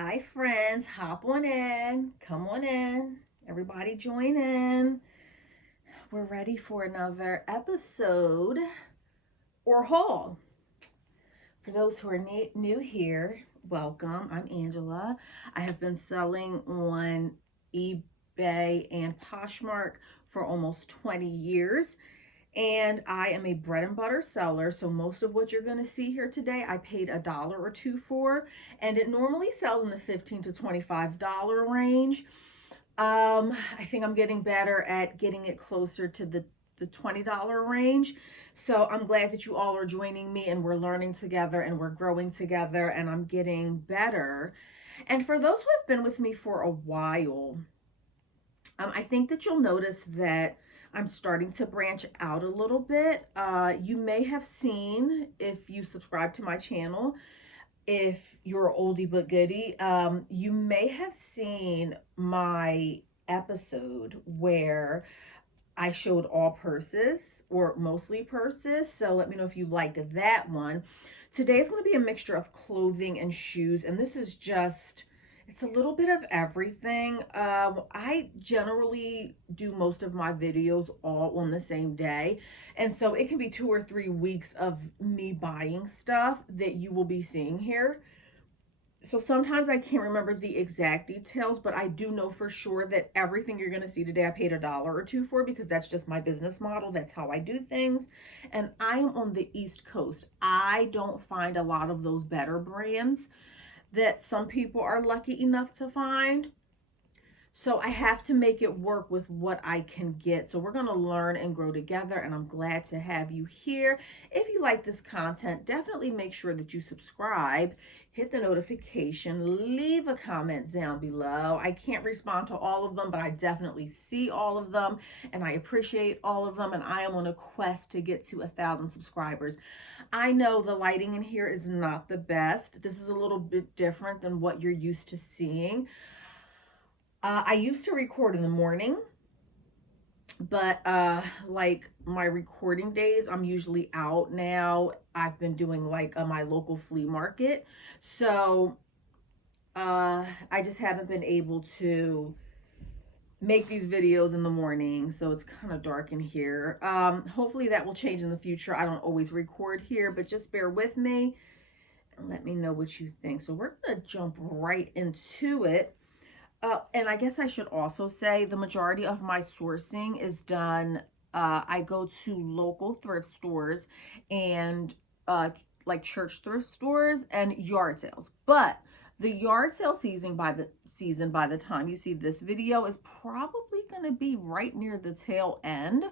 Hi, friends. Hop on in. Come on in. Everybody join in. We're ready for another episode or haul. For those who are new here, welcome. I'm Angela. I have been selling on eBay and Poshmark for almost 20 years. And I am a bread and butter seller, so most of what you're going to see here today I paid $1 or $2 for, and it normally sells in the $15 to $25 range. I think I'm getting better at getting it closer to the $20 range. So I'm glad that you all are joining me and we're learning together and we're growing together and I'm getting better. And for those who have been with me for a while, I think that you'll notice that I'm starting to branch out a little bit. You may have seen, if you subscribe to my channel, if you're an oldie but goodie, you may have seen my episode where I showed all purses or mostly purses. So let me know if you liked that one. Today is going to be a mixture of clothing and shoes, and this is just, it's a little bit of everything. I generally do most of my videos all on the same day. And so it can be 2 or 3 weeks of me buying stuff that you will be seeing here. So sometimes I can't remember the exact details, but I do know for sure that everything you're going to see today, I paid $1 or $2 for because that's just my business model. That's how I do things. And I am on the East Coast. I don't find a lot of those better brands that some people are lucky enough to find. So I have to make it work with what I can get. So we're going to learn and grow together, and I'm glad to have you here. If you like this content, definitely make sure that you subscribe, hit the notification, leave a comment down below. I can't respond to all of them, but I definitely see all of them, and I appreciate all of them, and I am on a quest to get to 1,000 subscribers. I know the lighting in here is not the best. This is a little bit different than what you're used to seeing. I used to record in the morning, but like my recording days, I'm usually out now. I've been doing like my local flea market. So I just haven't been able to make these videos in the morning. So it's kind of dark in here. Hopefully that will change in the future. I don't always record here, but just bear with me and let me know what you think. So we're going to jump right into it. And I guess I should also say the majority of my sourcing is done. I go to local thrift stores and like church thrift stores and yard sales. But the yard sale season by the time you see this video is probably going to be right near the tail end.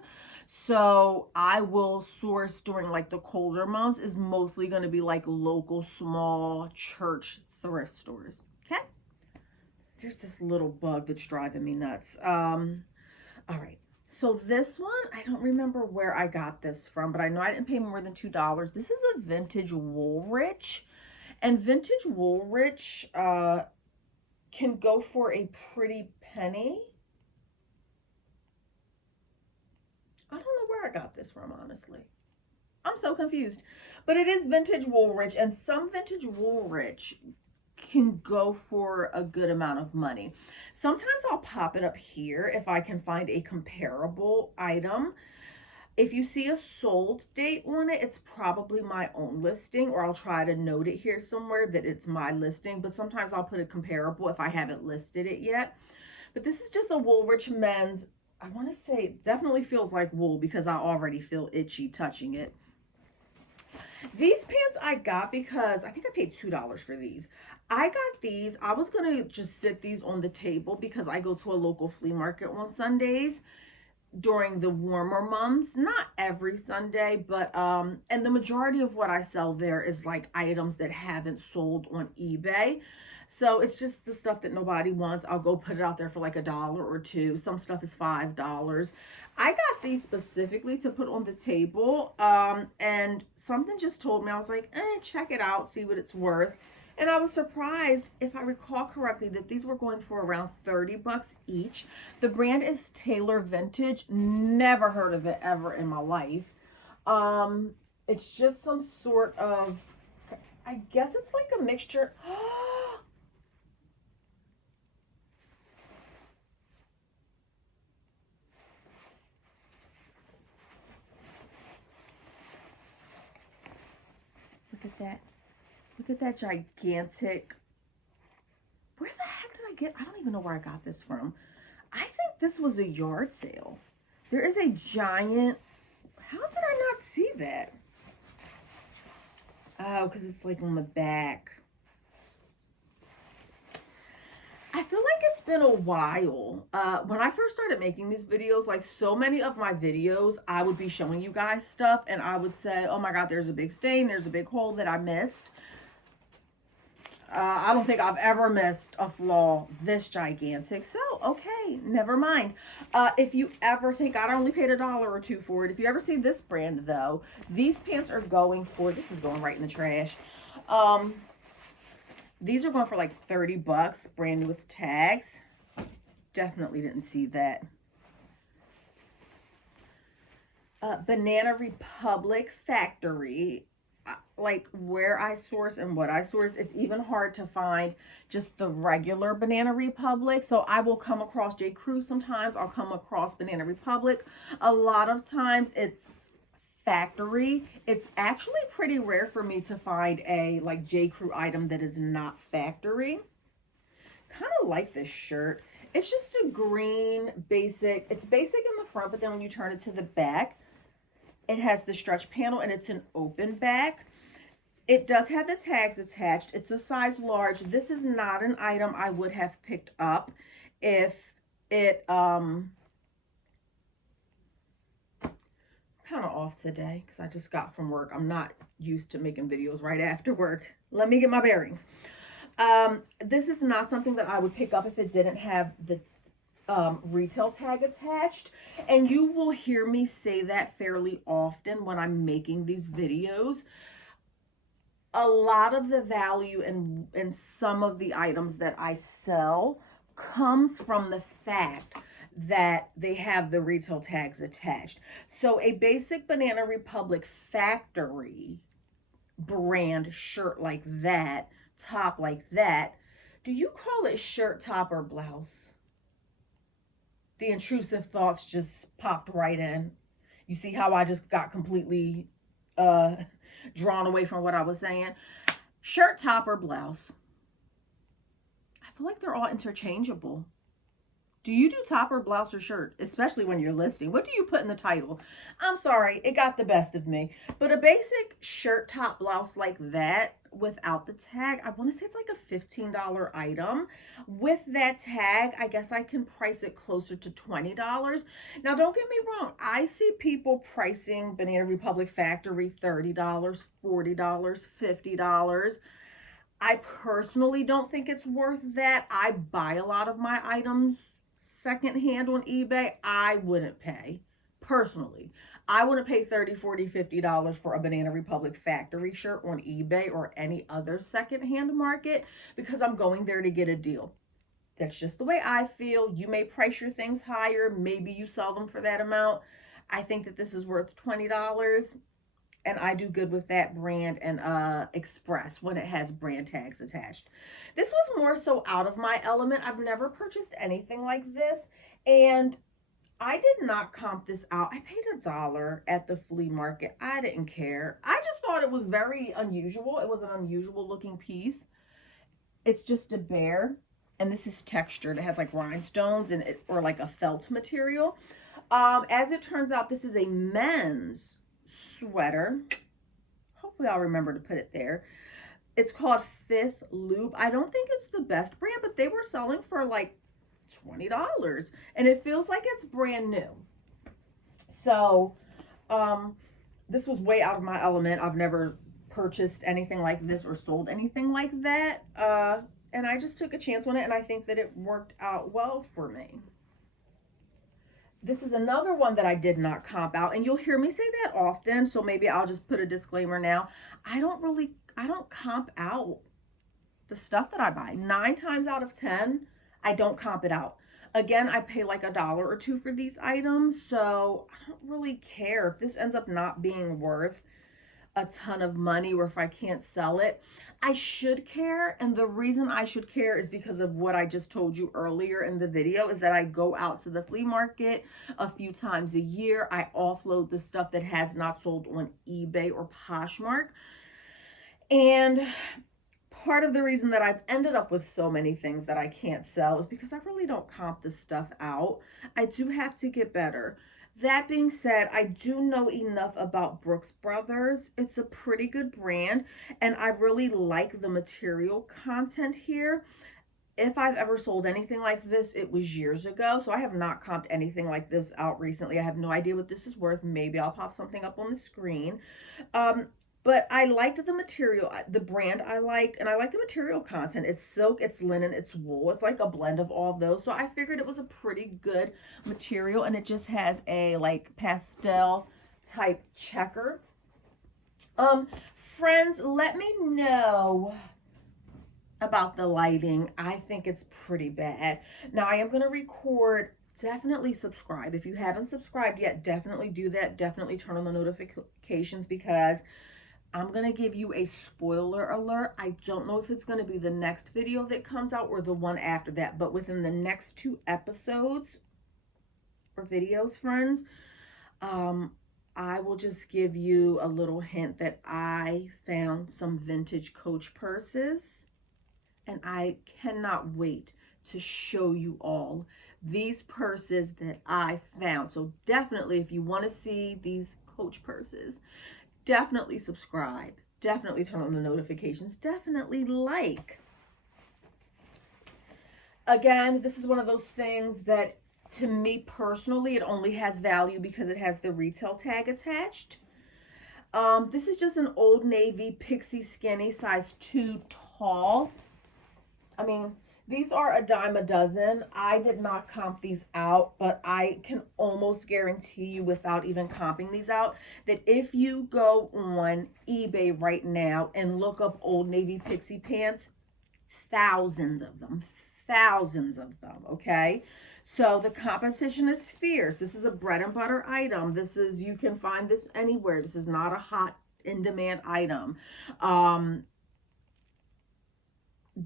So I will source during like the colder months is mostly going to be like local small church thrift stores. Okay. There's this little bug that's driving me nuts. All right. So this one, I don't remember where I got this from, but I know I didn't pay more than $2. This is a vintage Woolrich. And vintage Woolrich can go for a pretty penny. I don't know where I got this from, honestly. I'm so confused. But it is vintage Woolrich, and some vintage Woolrich can go for a good amount of money. Sometimes I'll pop it up here if I can find a comparable item. If you see a sold date on it, it's probably my own listing, or I'll try to note it here somewhere that it's my listing, but sometimes I'll put a comparable if I haven't listed it yet. But this is just a Woolrich men's, I want to say it definitely feels like wool because I already feel itchy touching it. These pants I got because I think I paid $2 for these. I got these. I was going to just sit these on the table because I go to a local flea market on Sundays during the warmer months. Not every Sunday, but and the majority of what I sell there is like items that haven't sold on eBay. So it's just the stuff that nobody wants. I'll go put it out there for like $1 or $2. Some stuff is $5. I got these specifically to put on the table. And something just told me, I was like, check it out, see what it's worth. And I was surprised, if I recall correctly, that these were going for around 30 bucks each. The brand is Taylor Vintage. Never heard of it ever in my life. It's just some sort of, I guess it's like a mixture. that. Look at that gigantic. Where the heck did I get? I don't even know where I got this from. I think this was a yard sale. There is a giant. How did I not see that? Oh, because it's like on the back. I feel like it's been a while. When I first started making these videos, like so many of my videos, I would be showing you guys stuff and I would say, oh my God, there's a big stain, there's a big hole that I missed. I don't think I've ever missed a flaw this gigantic. So, okay, never mind. If you ever think I only paid $1 or $2 for it, if you ever see this brand though, these pants are going for, this is going right in the trash. These are going for like 30 bucks, brand new with tags. Definitely didn't see that. Banana Republic Factory. Like where I source and what I source, it's even hard to find just the regular Banana Republic. So I will come across J. Crew sometimes. I'll come across Banana Republic. A lot of times it's factory. It's actually pretty rare for me to find a like J. Crew item that is not factory. Kind of like this shirt. It's just a green basic. It's basic in the front, but then when you turn it to the back, it has the stretch panel and it's an open back. It does have the tags attached. It's a size large. This is not an item I would have picked up if it, kind of off today because I just got from work. I'm not used to making videos right after work. Let me get my bearings. This is not something that I would pick up if it didn't have the retail tag attached, and you will hear me say that fairly often when I'm making these videos. A lot of the value in some of the items that I sell comes from the fact that they have the retail tags attached. So a basic Banana Republic factory brand shirt like that, top like that, do you call it shirt, top, or blouse? The intrusive thoughts just popped right in. You see how I just got completely drawn away from what I was saying? Shirt, top, or blouse? I feel like they're all interchangeable. Do you do top or blouse or shirt? Especially when you're listing. What do you put in the title? I'm sorry, it got the best of me. But a basic shirt, top, blouse like that without the tag, I want to say it's like a $15 item. With that tag, I guess I can price it closer to $20. Now, don't get me wrong. I see people pricing Banana Republic Factory $30, $40, $50. I personally don't think it's worth that. I buy a lot of my items secondhand on eBay. I wouldn't pay, personally. I wouldn't pay $30, $40, $50 for a Banana Republic factory shirt on eBay or any other secondhand market because I'm going there to get a deal. That's just the way I feel. You may price your things higher. Maybe you sell them for that amount. I think that this is worth $20. And I do good with that brand and Express when it has brand tags attached. This was more so out of my element. I've never purchased anything like this. And I did not comp this out. I paid $1 at the flea market. I didn't care. I just thought it was very unusual. It was an unusual looking piece. It's just a bear. And this is textured. It has like rhinestones and or like a felt material. As it turns out, this is a men's sweater. Hopefully I'll remember to put it there. It's called Fifth Loop. I don't think it's the best brand, but they were selling for like $20 and it feels like it's brand new. So this was way out of my element. I've never purchased anything like this or sold anything like that, and I just took a chance on it, and I think that it worked out well for me. This is another one that I did not comp out, and you'll hear me say that often, so maybe I'll just put a disclaimer now. I don't comp out the stuff that I buy. 9 times out of 10, I don't comp it out. Again, I pay like $1 or $2 for these items, so I don't really care if this ends up not being worth a ton of money or if I can't sell it. I should care, and the reason I should care is because of what I just told you earlier in the video, is that I go out to the flea market a few times a year. I offload the stuff that has not sold on eBay or Poshmark. And part of the reason that I've ended up with so many things that I can't sell is because I really don't comp this stuff out. I do have to get better. That being said, I do know enough about Brooks Brothers. It's a pretty good brand, and I really like the material content here. If I've ever sold anything like this, it was years ago. So I have not comped anything like this out recently. I have no idea what this is worth. Maybe I'll pop something up on the screen. Um, but I liked the material, the brand I liked, and I like the material content. It's silk, it's linen, it's wool. It's like a blend of all of those. So I figured it was a pretty good material, and it just has a like pastel type checker. Friends, let me know about the lighting. I think it's pretty bad. Now I am going to record. Definitely subscribe. If you haven't subscribed yet, definitely do that. Definitely turn on the notifications because I'm going to give you a spoiler alert. I don't know if it's going to be the next video that comes out or the one after that, but within the next 2 episodes or videos, friends, I will just give you a little hint that I found some vintage Coach purses, and I cannot wait to show you all these purses that I found. So definitely, if you want to see these Coach purses, definitely subscribe. Definitely turn on the notifications. Definitely like. Again, this is one of those things that to me personally, it only has value because it has the retail tag attached. This is just an Old Navy Pixie Skinny size 2 tall. I mean, these are a dime a dozen. I did not comp these out, but I can almost guarantee you without even comping these out that if you go on eBay right now and look up Old Navy Pixie pants, thousands of them, okay? So the competition is fierce. This is a bread and butter item. You can find this anywhere. This is not a hot in demand item.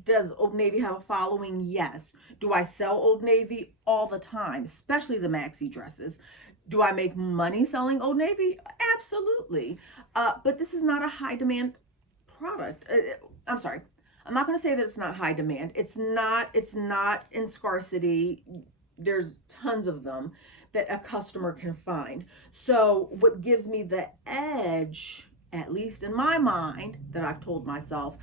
Does Old Navy have a following? Yes. Do I sell Old Navy all the time, especially the maxi dresses? Do I make money selling Old Navy? Absolutely. But this is not a high demand product. I'm sorry. I'm not going to say that it's not high demand. It's not in scarcity. There's tons of them that a customer can find. So what gives me the edge, at least in my mind, that I've told myself,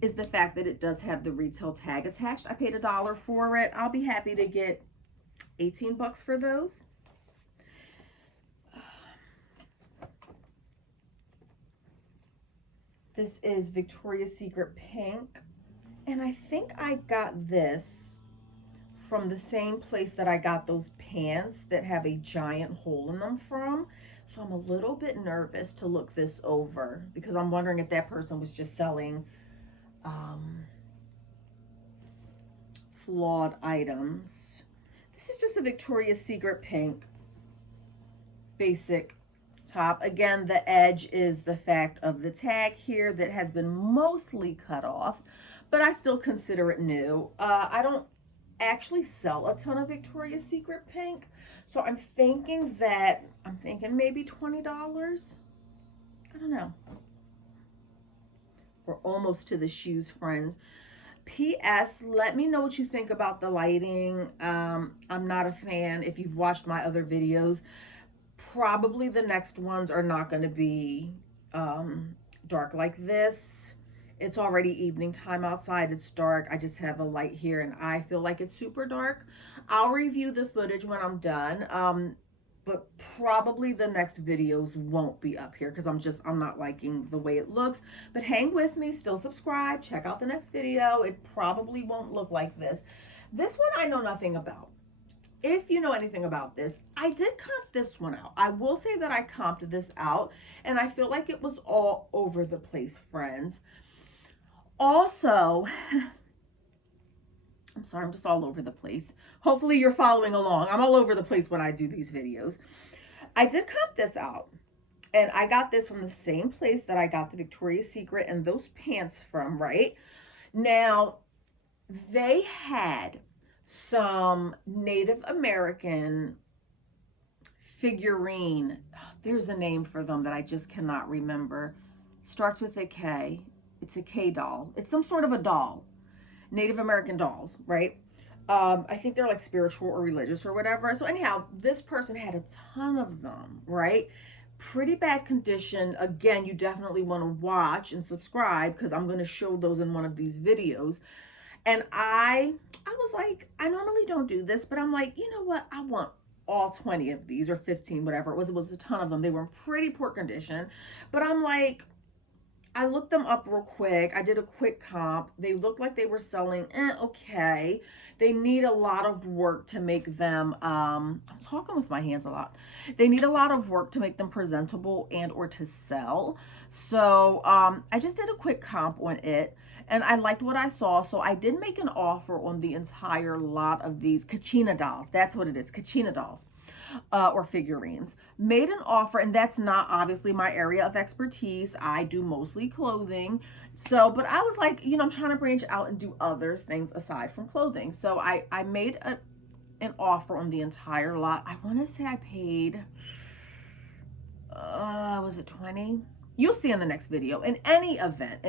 is the fact that it does have the retail tag attached. I paid $1 for it. I'll be happy to get 18 bucks for those. This is Victoria's Secret pink. And I think I got this from the same place that I got those pants that have a giant hole in them from. So I'm a little bit nervous to look this over because I'm wondering if that person was just selling flawed items. This is just a Victoria's Secret pink basic top. Again, the edge is the fact of the tag here that has been mostly cut off, but I still consider it new. I don't actually sell a ton of Victoria's Secret pink, so I'm thinking maybe $20. I don't know. We're almost to the shoes, friends. P.S. Let me know what you think about the lighting. I'm not a fan. If you've watched my other videos, probably the next ones are not going to be dark like this. It's already evening time outside. It's dark. I just have a light here and I feel like it's super dark. I'll review the footage when I'm done. But probably the next videos won't be up here because I'm not liking the way it looks. But hang with me, still subscribe, check out the next video. It probably won't look like this. This one I know nothing about. If you know anything about this, I did comp this one out. I will say that I comped this out and I feel like it was all over the place, friends. Also, I'm sorry, I'm just all over the place. Hopefully you're following along. I'm all over the place when I do these videos. I did comp this out. And I got this from the same place that I got the Victoria's Secret and those pants from, right? Now, they had some Native American figurine. There's a name for them that I just cannot remember. Starts with a K. it's a K doll. It's some sort of a doll. Native American dolls, right? I think they're like spiritual or religious or whatever. So anyhow, this person had a ton of them, right? Pretty bad condition. Again, you definitely want to watch and subscribe because I'm going to show those in one of these videos. And I was like, I normally don't do this, but I'm like, you know what? I want all 20 of these or 15, whatever it was. It was a ton of them. They were in pretty poor condition. But I'm like, I looked them up real quick. I did a quick comp. They looked like they were selling okay. They need a lot of work to make them, I'm talking with my hands a lot. They need a lot of work to make them presentable and or to sell. So I just did a quick comp on it and I liked what I saw. So I did make an offer on the entire lot of these Kachina dolls. That's what it is, Kachina dolls. Or figurines. Made an offer, and that's not obviously my area of expertise. I do mostly clothing. So, but I was like, you know, I'm trying to branch out and do other things aside from clothing. So I made an offer on the entire lot. I want to say I paid, was it 20? You'll see in the next video. In any event,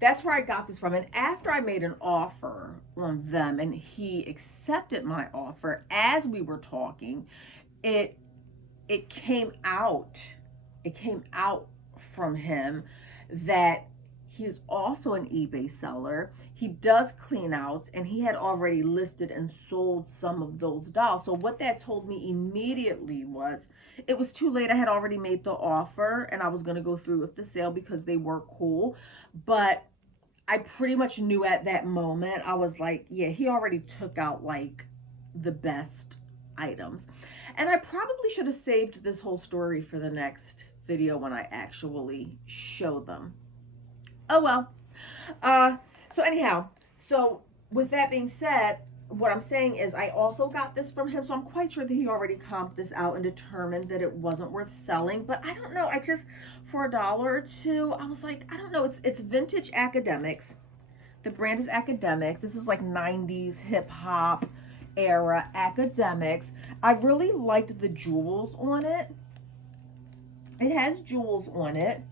that's where I got this from. And after I made an offer on them and he accepted my offer, as we were talking, it came out from him that he's also an eBay seller. He does clean outs and he had already listed and sold some of those dolls. So what that told me immediately was it was too late. I had already made the offer and I was going to go through with the sale because they were cool. But I pretty much knew at that moment, I was like, yeah, he already took out like the best items. And I probably should have saved this whole story for the next video when I actually show them. Oh well. So anyhow, so with that being said, what I'm saying is I also got this from him, so I'm quite sure that he already comped this out and determined that it wasn't worth selling. But I don't know, I just, for $1 or $2, I was like, I don't know, it's vintage academics. The brand is Academics. This is like 90s hip hop era academics. I really liked the jewels on it. It has jewels on it,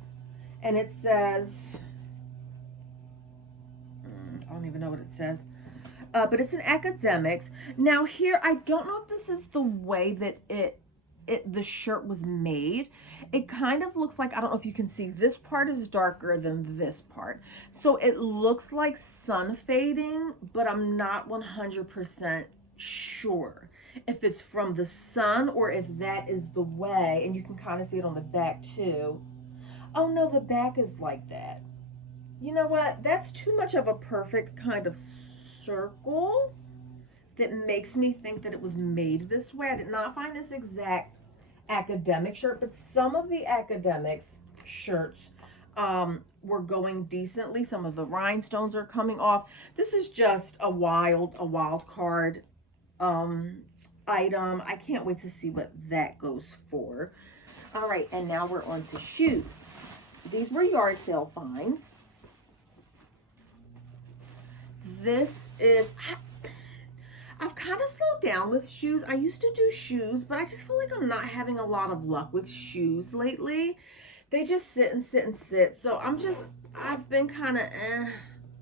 and it says, I don't even know what it says. But it's an Academics. Now here, I don't know if this is the way that the shirt was made. It kind of looks like, I don't know if you can see, this part is darker than this part. So it looks like sun fading, but I'm not 100% sure if it's from the sun or if that is the way. And you can kind of see it on the back too. Oh no, the back is like that. You know what? That's too much of a perfect kind of circle that makes me think that it was made this way. I did not find this exact academic shirt, but some of the academics shirts were going decently. Some of the rhinestones are coming off. This is just a wild card item. I can't wait to see what that goes for. All right, and now we're on to shoes. These were yard sale finds. This is, I've kind of slowed down with shoes. I used to do shoes, but I just feel like I'm not having a lot of luck with shoes lately. They just sit and sit and sit. So I've been kind of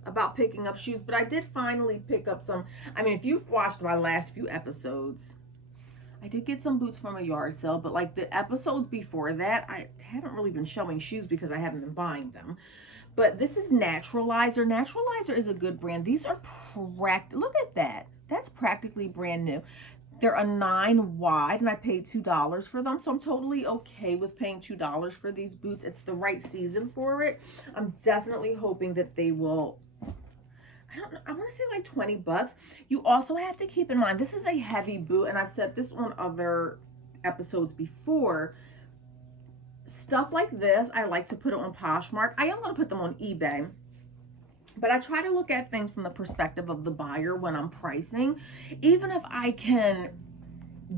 about picking up shoes, but I did finally pick up some. I mean, if you've watched my last few episodes, I did get some boots from a yard sale, but like the episodes before that, I haven't really been showing shoes because I haven't been buying them. But this is Naturalizer. Naturalizer is a good brand. These are look at that. That's practically brand new. They're a 9 wide and I paid $2 for them. So I'm totally okay with paying $2 for these boots. It's the right season for it. I'm definitely hoping that they will, I don't know, I want to say like 20 bucks. You also have to keep in mind, this is a heavy boot, and I've said this on other episodes before. Stuff like this, I like to put it on Poshmark. I am going to put them on eBay, but I try to look at things from the perspective of the buyer when I'm pricing. Even if I can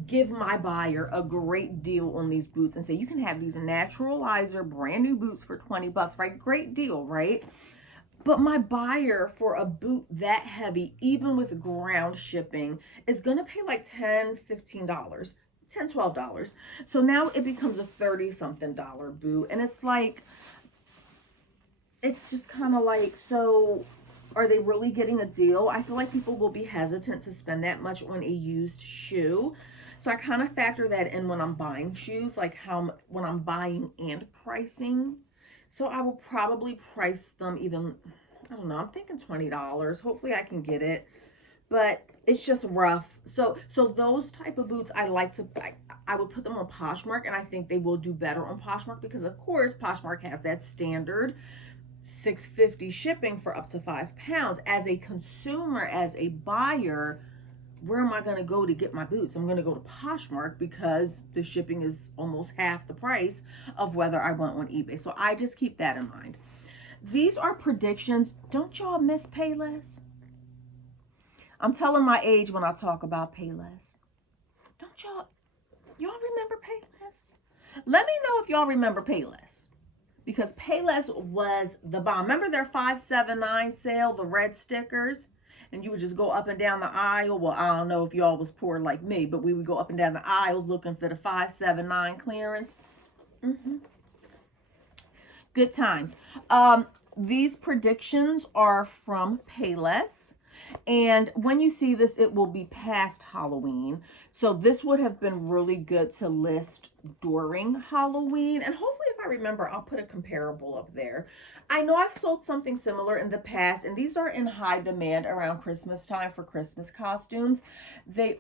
give my buyer a great deal on these boots and say, you can have these Naturalizer brand new boots for 20 bucks, right? Great deal, right? But my buyer for a boot that heavy, even with ground shipping, is going to pay like $10, $15, $10, $12. So now it becomes a $30-something boot. And it's like, it's just kind of like, so are they really getting a deal? I feel like people will be hesitant to spend that much on a used shoe. So I kind of factor that in when I'm buying shoes, like when I'm buying and pricing. So I will probably price them even, I don't know, I'm thinking $20. Hopefully I can get it. But it's just rough. So those type of boots I would put them on Poshmark, and I think they will do better on Poshmark because of course Poshmark has that standard $6.50 shipping for up to 5 pounds. As a consumer, as a buyer, where am I going to go to get my boots? I'm going to go to Poshmark because the shipping is almost half the price of whether I went on eBay. So I just keep that in mind. These are predictions. Don't y'all miss Payless? I'm telling my age when I talk about Payless. Don't y'all remember Payless? Let me know if y'all remember Payless. Because Payless was the bomb. Remember their 579 sale, the red stickers? And you would just go up and down the aisle. Well, I don't know if y'all was poor like me, but we would go up and down the aisles looking for the 579 clearance. Good times. These predictions are from Payless. And when you see this, it will be past Halloween. So this would have been really good to list during Halloween. And hopefully, if I remember, I'll put a comparable up there. I know I've sold something similar in the past, and these are in high demand around Christmas time for Christmas costumes. They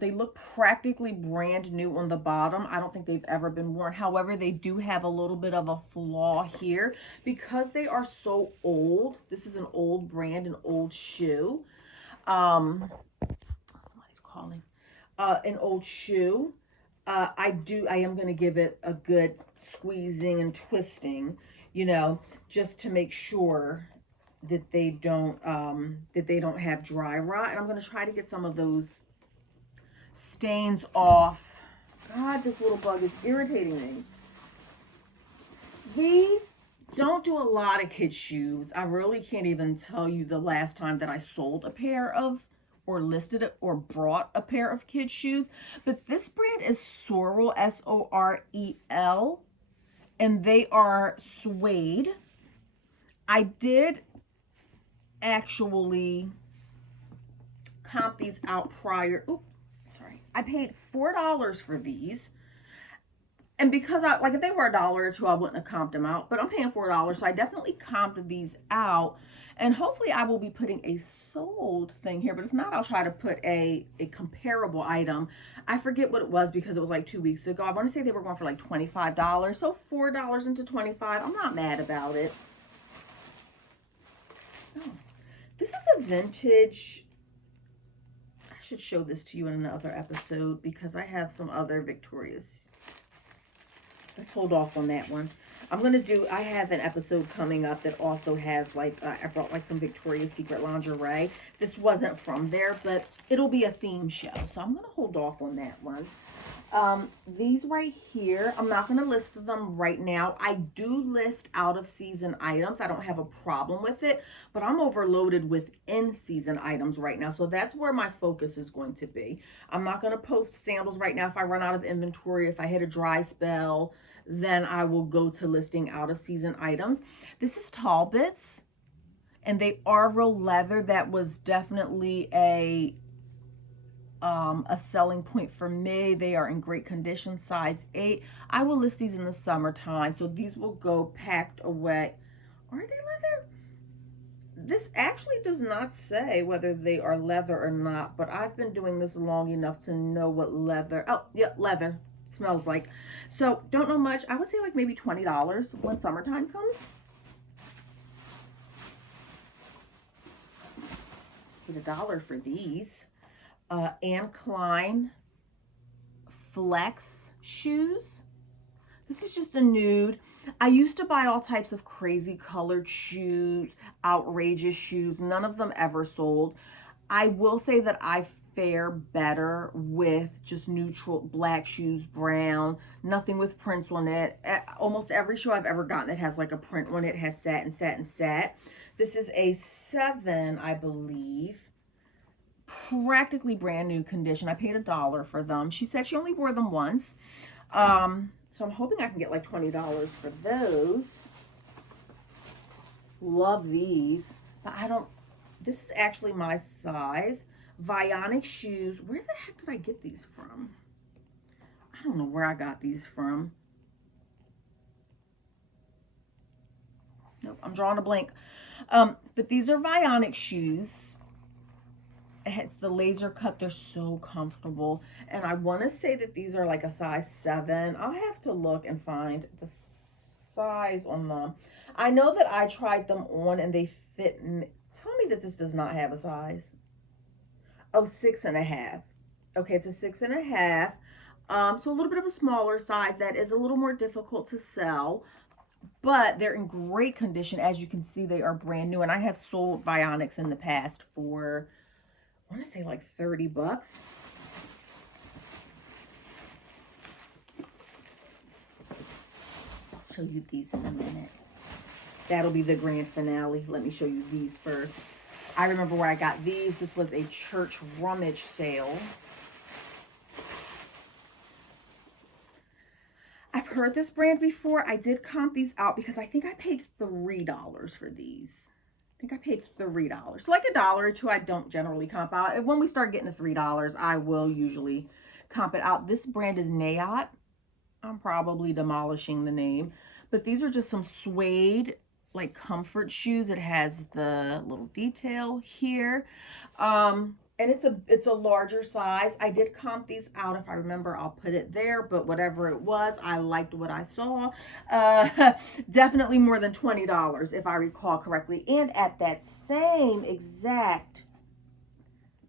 look practically brand new on the bottom. I don't think they've ever been worn. However, they do have a little bit of a flaw here because they are so old. This is an old brand, an old shoe. Somebody's calling. An old shoe. I am going to give it a good squeezing and twisting, just to make sure that they don't have dry rot. And I'm going to try to get some of those stains off. God, this little bug is irritating me. These don't do a lot of kids' shoes. I really can't even tell you the last time that I sold a pair of or listed it or brought a pair of kids' shoes. But this brand is Sorel, Sorel, and they are suede. I did actually comp these out prior. I paid $4 for these. And because if they were $1 or $2, I wouldn't have comped them out. But I'm paying $4, so I definitely comped these out. And hopefully I will be putting a sold thing here. But if not, I'll try to put a comparable item. I forget what it was because it was like 2 weeks ago. I want to say they were going for like $25. So $4 into $25. I'm not mad about it. Oh, this is a vintage. I should show this to you in another episode because I have some other Victoria's. Let's hold off on that one. I have an episode coming up that also has I brought some Victoria's Secret lingerie. This wasn't from there, but it'll be a theme show. So I'm going to hold off on that one. These right here, I'm not going to list them right now. I do list out of season items. I don't have a problem with it, but I'm overloaded with in-season items right now. So that's where my focus is going to be. I'm not going to post sandals right now. If I run out of inventory, if I hit a dry spell, then I will go to listing out of season items. This is Talbots, and they are real leather. That was definitely a selling point for me. They are in great condition, size 8. I will list these in the summertime, so these will go packed away. Are they leather? This actually does not say whether they are leather or not, but I've been doing this long enough to know what leather. Oh, yeah, leather smells like. So don't know much. I would say like maybe $20 when summertime comes. Get $1 for these. Anne Klein Flex shoes. This is just a nude. I used to buy all types of crazy colored shoes, outrageous shoes. None of them ever sold. I will say that I fare better with just neutral black shoes, brown, nothing with prints on it. Almost every shoe I've ever gotten that has like a print on it has sat and sat and sat. This is a 7, I believe. Practically brand new condition. I paid $1 for them. She said she only wore them once. So I'm hoping I can get like $20 for those. Love these. But I don't, this is actually my size. Vionic shoes. Where the heck did I get these from? I don't know where I got these from. Nope, I'm drawing a blank. But these are Vionic shoes. It's the laser cut. They're so comfortable. And I want to say that these are like a size 7. I'll have to look and find the size on them. I know that I tried them on and they fit. Tell me that this does not have a size. Oh, 6.5. Okay, it's a 6.5. So a little bit of a smaller size. That is a little more difficult to sell. But they're in great condition. As you can see, they are brand new. And I have sold Vionics in the past for, I want to say like 30 bucks. I'll show you these in a minute. That'll be the grand finale. Let me show you these first. I remember where I got these. This was a church rummage sale. I've heard this brand before. I did comp these out because I think I paid $3 for these. I think I paid $3. So like $1 or $2 I don't generally comp out. And when we start getting to $3, I will usually comp it out. This brand is Nayot. I'm probably demolishing the name. But these are just some suede, like comfort shoes. It has the little detail here. And it's a larger size. I did comp these out. If I remember, I'll put it there. But whatever it was, I liked what I saw. Definitely more than $20, if I recall correctly. And at that same exact...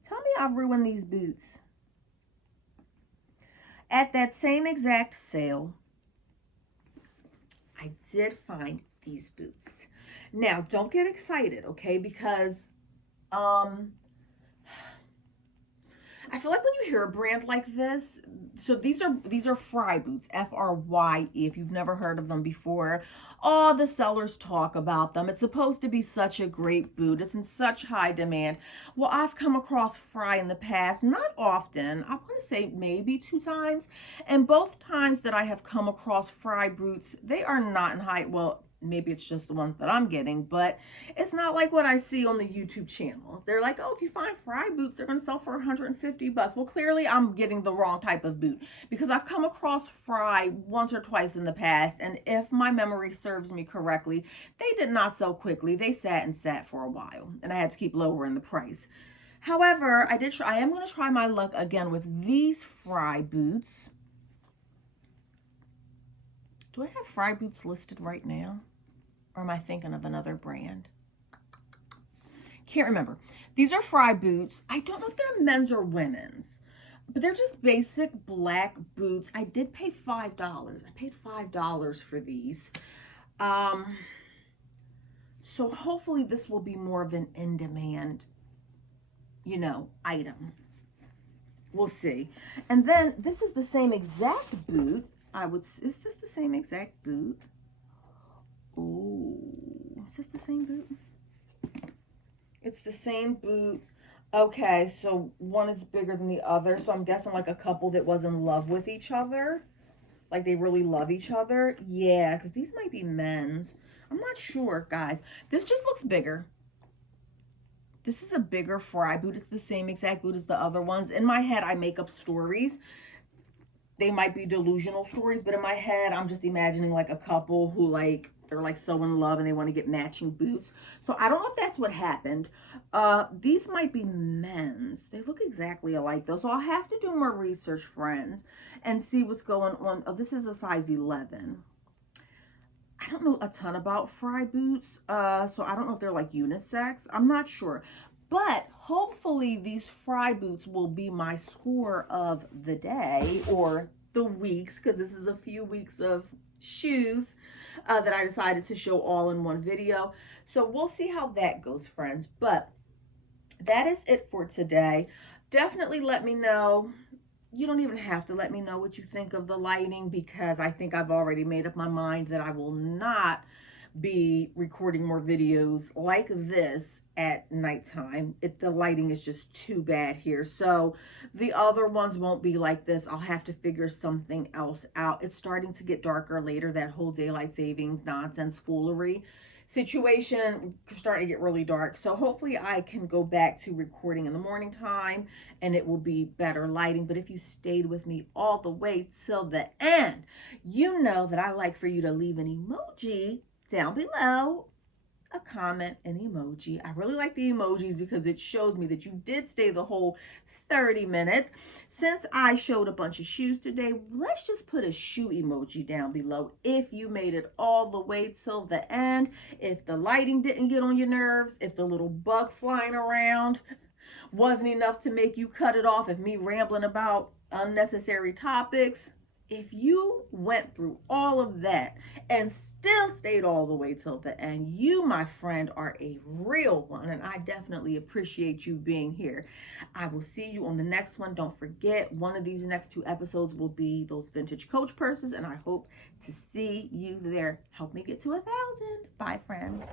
Tell me I've ruined these boots. At that same exact sale, I did find these boots. Now, don't get excited, okay? Because... I feel like when you hear a brand like this, so these are Fry boots, F-R-Y-E, if you've never heard of them before. All the sellers talk about them. It's supposed to be such a great boot. It's in such high demand. Well, I've come across Fry in the past, not often. I want to say maybe 2 times. And both times that I have come across Fry boots, they are not in high, well, maybe it's just the ones that I'm getting, but it's not like what I see on the YouTube channels. They're like, oh, if you find Fry boots, they're going to sell for 150 bucks. Well, clearly I'm getting the wrong type of boot because I've come across Fry once or twice in the past. And if my memory serves me correctly, they did not sell quickly. They sat and sat for a while and I had to keep lowering the price. However, I am going to try my luck again with these Fry boots. Do I have Fry boots listed right now? Or am I thinking of another brand? Can't remember. These are Fry boots. I don't know if they're men's or women's, but they're just basic black boots. I did pay $5. I paid $5 for these. So hopefully this will be more of an in-demand, item. We'll see. And then this is the same exact boot. Is this the same exact boot? Ooh, is this the same boot? It's the same boot. Okay, so one is bigger than the other. So I'm guessing like a couple that was in love with each other. Like they really love each other. Yeah, because these might be men's. I'm not sure, guys. This just looks bigger. This is a bigger Fry boot. It's the same exact boot as the other ones. In my head, I make up stories. They might be delusional stories, but in my head, I'm just imagining like a couple who they're like so in love and they want to get matching boots. So I don't know if that's what happened. These might be men's. They look exactly alike though. So I'll have to do more research, friends, and see what's going on. Oh, this is a size 11. I don't know a ton about Fry boots. So I don't know if they're like unisex. I'm not sure. But hopefully these Fry boots will be my score of the day or the weeks, because this is a few weeks of shoes that I decided to show all in one video. So we'll see how that goes, friends. But that is it for today. Definitely let me know. You don't even have to let me know what you think of the lighting, because I think I've already made up my mind that I will not be recording more videos like this at nighttime. The lighting is just too bad here. So the other ones won't be like this. I'll have to figure something else out. It's starting to get darker later, that whole daylight savings nonsense foolery. situation starting to get really dark. So hopefully I can go back to recording in the morning time and it will be better lighting. But if you stayed with me all the way till the end, you know that I like for you to leave an emoji down below, a comment, an emoji. I really like the emojis because it shows me that you did stay the whole 30 minutes. Since I showed a bunch of shoes today, let's just put a shoe emoji down below if you made it all the way till the end. If the lighting didn't get on your nerves, if the little bug flying around wasn't enough to make you cut it off, if me rambling about unnecessary topics, if you went through all of that and still stayed all the way till the end, you, my friend, are a real one, and I definitely appreciate you being here. I will see you on the next one. Don't forget, one of these next 2 episodes will be those vintage Coach purses, and I hope to see you there. Help me get to 1,000. Bye, friends.